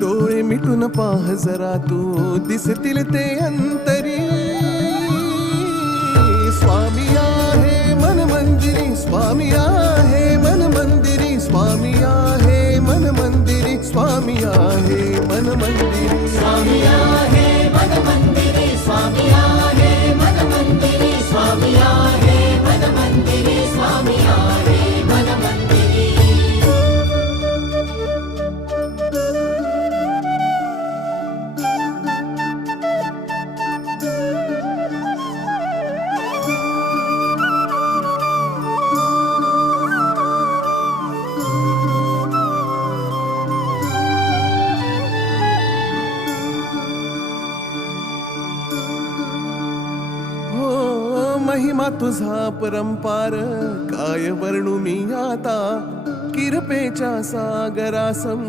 डोळे मिटून पाह जरा तू दिसतील ते अंतरी. स्वामी आहे मन मंदिरी, स्वामी आहे मन मंदिरी, स्वामी आहे मन मंदिरी, स्वामी आहे मन मंदिरी. स्वामी आहे मन मंदिरी, स्वामी आहे मन मंदिरी, स्वामी आहे मन मंदिरी, स्वामी आहे मन मंदिरी. महिमा तुझा परंपार काय वर्णू मी आता. किरपेच्या सागरासम